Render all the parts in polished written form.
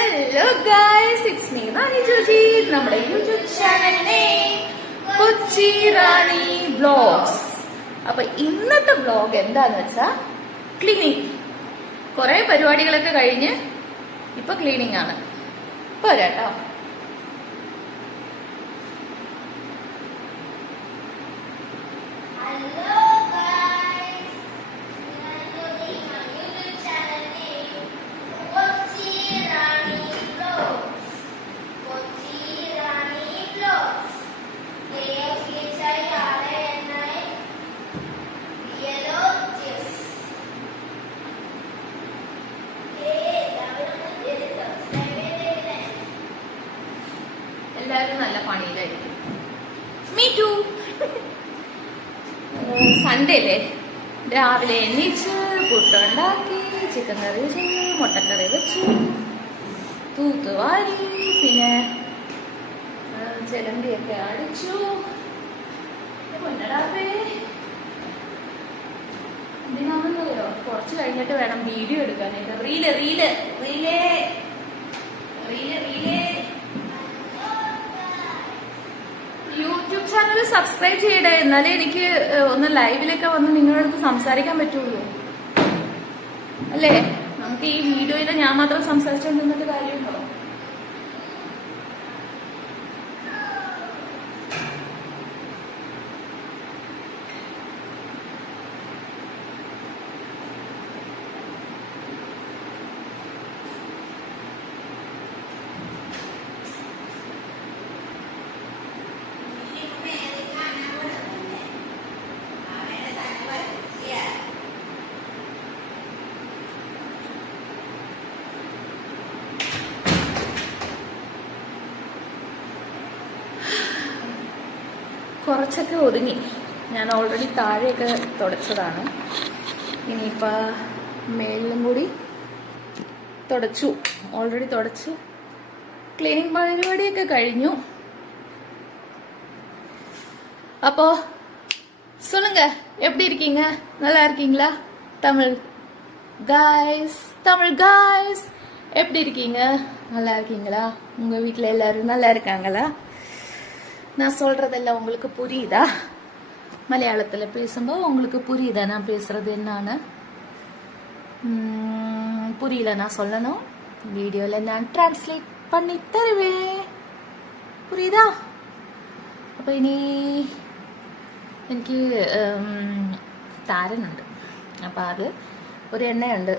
Hello guys, it's me Rani Joji. നമ്മുടെ YouTube ചാനലിലെ കൊച്ചി റാണി vlogs. അപ്പൊ ഇന്നത്തെ വ്ലോഗ് എന്താന്ന് വെച്ചാ ക്ലീനിങ്. കുറെ പരിപാടികളൊക്കെ കഴിഞ്ഞ് ഇപ്പൊ ക്ലീനിങ് ആണ്. പോരാട്ടോ. എല്ലാവരും നല്ല പണിയിലായിരിക്കും. Me to. സൺഡേ അല്ലേ, രാവിലെ എണീച്ച് പുട്ടുണ്ടാക്കി, ചിക്കൻ കറി വെച്ചു, മുട്ടക്കറി വെച്ചു, തൂത്തുവാരി, പിന്നെ ചിലമ്പിയൊക്കെ അടിച്ചു. പൊന്നടാപ്പേ, എന്തിനാണെന്നറിയോ, കുറച്ച് കഴിഞ്ഞിട്ട് വേണം വീഡിയോ എടുക്കാനായിട്ട്. റീല് റീല് റീലേ റീല് റീലേ. യൂട്യൂബ് ചാനൽ സബ്സ്ക്രൈബ് ചെയ്യടേ, എന്നാലേ എനിക്ക് ഒന്ന് ലൈവിലൊക്കെ വന്ന് നിങ്ങളുടെ അടുത്ത് സംസാരിക്കാൻ പറ്റുള്ളൂ അല്ലേ. നമുക്ക് ഈ വീഡിയോയിൽ ഞാൻ മാത്രം സംസാരിച്ചുകൊണ്ടിരുന്നിട്ട് കാര്യമുണ്ടോ? കുറച്ചൊക്കെ ഒതുങ്ങി. ഞാൻ ഓൾറെഡി താഴെയൊക്കെ തുടച്ചതാണ്. ഇനിയിപ്പോൾ മേലിലും കൂടി തുടച്ചു. ഓൾറെഡി തുടച്ചു. ക്ലീനിങ് പരിപാടിയൊക്കെ കഴിഞ്ഞു. அப்போ சொல்லுங்க, எப்படி இருக்கீங்க? நல்லா இருக்கீங்களா? தமிழ் காய்ஸ் எப்படி இருக்கீங்க? நல்லா இருக்கீங்களா? உங்க வீட்டில் எல்லாரும் நல்லா இருக்காங்களா? நான் சொல்றதெல்லாம் உங்களுக்கு புரியுதா? மலையாளத்தில் பேசும்போது உங்களுக்கு புரியுதா நான் பேசுறது என்னன்னு? புரியல நான் சொல்லணும். வீடியோவில் நான் டிரான்ஸ்லேட் பண்ணி தருவேன். புரியுதா? അപ്പോൾ ഇനി എനിക്ക് താരനുണ്ട്. അപ്പോൾ അത് ഒരു എണ്ണയുണ്ട്.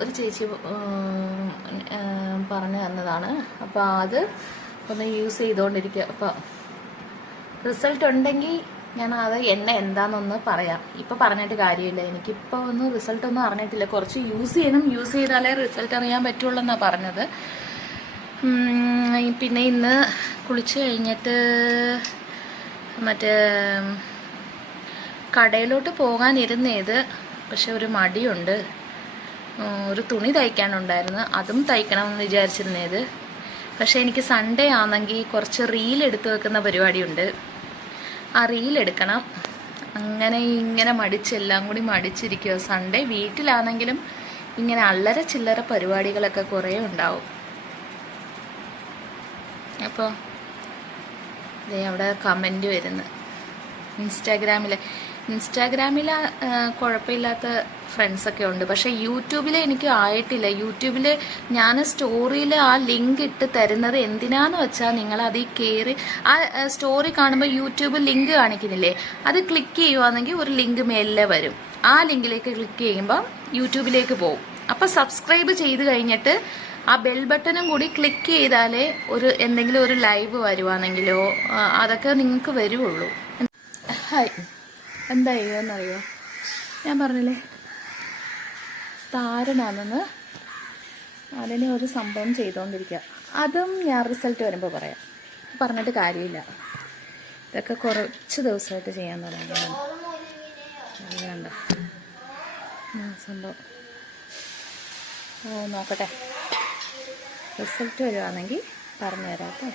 ഒരു ചേച്ചി പറഞ്ഞു തന്നതാണ്. അപ്പോൾ അത് ഒന്ന് യൂസ് ചെയ്തുകൊണ്ടിരിക്കുക. അപ്പോൾ റിസൾട്ട് ഉണ്ടെങ്കിൽ ഞാൻ അത് എണ്ണ എന്താണെന്നൊന്ന് പറയാം. ഇപ്പം പറഞ്ഞിട്ട് കാര്യമില്ല. എനിക്കിപ്പോൾ ഒന്നും റിസൾട്ടൊന്നും അറിഞ്ഞിട്ടില്ല. കുറച്ച് യൂസ് ചെയ്യണം. യൂസ് ചെയ്താലേ റിസൾട്ട് അറിയാൻ പറ്റുള്ളൂ എന്നാണ് പറഞ്ഞത്. പിന്നെ ഇന്ന് കുളിച്ച് കഴിഞ്ഞിട്ട് മറ്റേ കടയിലോട്ട് പോകാനിരുന്നേത്, പക്ഷെ ഒരു മടിയുണ്ട്. ഒരു തുണി തയ്ക്കാനുണ്ടായിരുന്നു, അതും തയ്ക്കണമെന്ന് വിചാരിച്ചിരുന്നേത്. പക്ഷെ എനിക്ക് സൺഡേ ആണെങ്കിൽ കുറച്ച് റീൽ എടുത്ത് വെക്കുന്ന പരിപാടിയുണ്ട്. ആ റീൽ എടുക്കണം. അങ്ങനെ ഇങ്ങനെ എല്ലാം കൂടി മടിച്ചിരിക്കുക. സൺഡേ വീട്ടിലാണെങ്കിലും ഇങ്ങനെ അല്ലറ ചില്ലറ പരിപാടികളൊക്കെ കുറേ ഉണ്ടാവും. അപ്പോൾ അവിടെ കമൻറ്റ് വരുന്നു. ഇൻസ്റ്റാഗ്രാമിൽ കുഴപ്പമില്ലാത്ത ഫ്രണ്ട്സൊക്കെ ഉണ്ട്. പക്ഷെ യൂട്യൂബിൽ എനിക്ക് ആയിട്ടില്ല. യൂട്യൂബിൽ ഞാൻ സ്റ്റോറിയിൽ ആ ലിങ്ക് ഇട്ട് തരുന്നത് എന്തിനാന്ന് വെച്ചാൽ നിങ്ങൾ അതിൽ കയറി ആ സ്റ്റോറി കാണുമ്പോൾ യൂട്യൂബ് ലിങ്ക് കാണിക്കുന്നില്ലേ, അത് ക്ലിക്ക് ചെയ്യുവാണെങ്കിൽ ഒരു ലിങ്ക് മേലിലെ വരും. ആ ലിങ്കിലേക്ക് ക്ലിക്ക് ചെയ്യുമ്പോൾ യൂട്യൂബിലേക്ക് പോകും. അപ്പോൾ സബ്സ്ക്രൈബ് ചെയ്ത് കഴിഞ്ഞിട്ട് ആ ബെൽ ബട്ടണും കൂടി ക്ലിക്ക് ചെയ്താലേ എന്തെങ്കിലും ഒരു ലൈവ് വരുവാണെങ്കിലോ അതൊക്കെ നിങ്ങൾക്ക് വരുള്ളൂ. ഹായ്, എന്താ ചെയ്യുമെന്നറിയോ? ഞാൻ പറഞ്ഞില്ലേ താരനാണെന്ന്. അതിനെ ഒരു സംഭവം ചെയ്തുകൊണ്ടിരിക്കുക. അതും ഞാൻ റിസൾട്ട് വരുമ്പോൾ പറയാം. പറഞ്ഞിട്ട് കാര്യമില്ല. ഇതൊക്കെ കുറച്ച് ദിവസമായിട്ട് ചെയ്യാൻ തുടങ്ങിയാണ്. വേണ്ട സംഭവം നോക്കട്ടെ. റിസൾട്ട് വരുവാണെങ്കിൽ പറഞ്ഞുതരാം കേട്ടോ.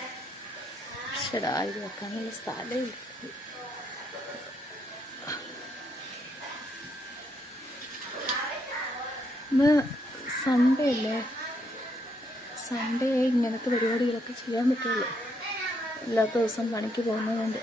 പക്ഷേ ഇത് വെക്കാനുള്ള സ്ഥലമില്ല. ഇന്ന് സൺഡേ അല്ലേ, സൺഡേ ഇങ്ങനത്തെ പരിപാടികളൊക്കെ ചെയ്യാൻ പറ്റുള്ളൂ. അല്ലാത്ത ദിവസം പണിക്ക് പോകുന്നതുകൊണ്ട്